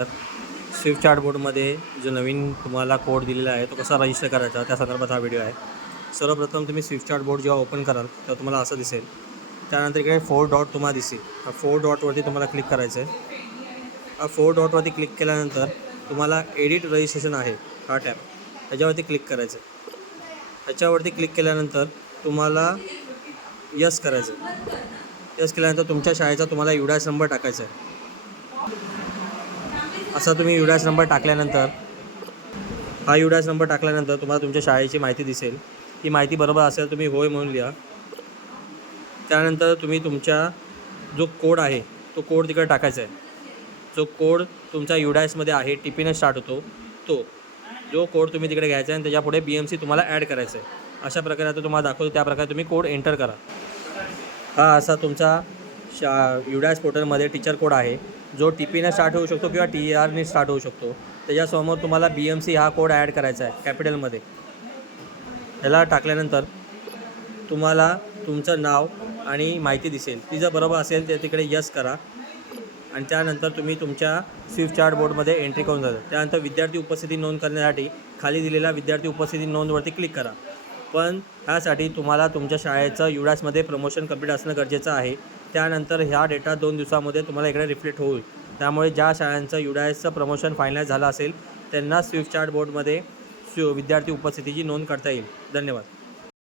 Swift chart बोर्डमध्ये जो नवीन तुम्हाला कोड दिलेला आहे तो कसा रजिस्टर करायचा त्या संदर्भात हा व्हिडिओ आहे. सर्वप्रथम तुम्ही स्विफ्ट चार्ट बोर्ड जेव्हा ओपन कराल तेव्हा तुम्हाला असं दिसेल. त्यानंतर इकडे 4 डॉट तुम्हाला दिसेल. हा 4 डॉटवरती तुम्हाला क्लिक करायचं आहे. हा 4 डॉटवरती क्लिक केल्यानंतर तुम्हाला एडिट रजिस्ट्रेशन आहे हा टॅब, त्याच्यावरती क्लिक करायचं आहे. ह्याच्यावरती क्लिक केल्यानंतर तुम्हाला यस करायचं आहे. यस केल्यानंतर तुमच्या शाळेचा तुम्हाला युडास नंबर टाकायचा आहे. असा तुम्ही युडास नंबर टाकल्यानंतर तुम्हाला तुमच्या शाळेची माहिती दिसेल. ही माहिती बरोबर असेल तुम्ही होय म्हणून लिहा. त्यानंतर तुम्ही तुमच्या जो कोड आहे तो कोड तिकडे टाकायचा आहे. जो कोड तुमच्या युडासमध्ये आहे टीपीने स्टार्ट होतो तो जो कोड तुम्ही तिकडे घ्यायचा आहे आणि त्याच्यापुढे BMC तुम्हाला ॲड करायचं आहे. अशा प्रकारे आता तुम्हाला दाखवतो त्याप्रकारे तुम्ही कोड एंटर करा. हा असा तुमचा युडास पोर्टलमध्ये टीचर कोड आहे जो TPने स्टार्ट होऊ शकतो किंवा TRने स्टार्ट होऊ शकतो. त्याच्यासमोर तुम्हाला BMC हा कोड ॲड करायचा आहे कॅपिटलमध्ये. ह्याला टाकल्यानंतर तुम्हाला तुमचं नाव आणि माहिती दिसेल. ती जर बरोबर असेल तर तिकडे यस करा आणि त्यानंतर तुम्ही तुमच्या स्विफ्ट चार्ट बोर्डमध्ये एंट्री करून जाता. त्यानंतर विद्यार्थी उपस्थिती नोंद करण्यासाठी खाली दिलेल्या विद्यार्थी उपस्थिती नोंदवरती क्लिक करा. पण ह्यासाठी तुम्हाला तुमच्या शाळेचं युडासमध्ये प्रमोशन कंप्लीट असणं गरजेचं आहे. त्यानंतर ह्या डेटा 2 दिवसामध्ये तुम्हाला इकडे रिफ्लेक्ट होईल. त्यामुळे ज्या शाळांचं युडासचं प्रमोशन फायनलाइज झालं असेल त्यांना स्विफ्ट चार्ट बोर्डमध्ये विद्यार्थी उपस्थितीची नोंद करता येईल. धन्यवाद.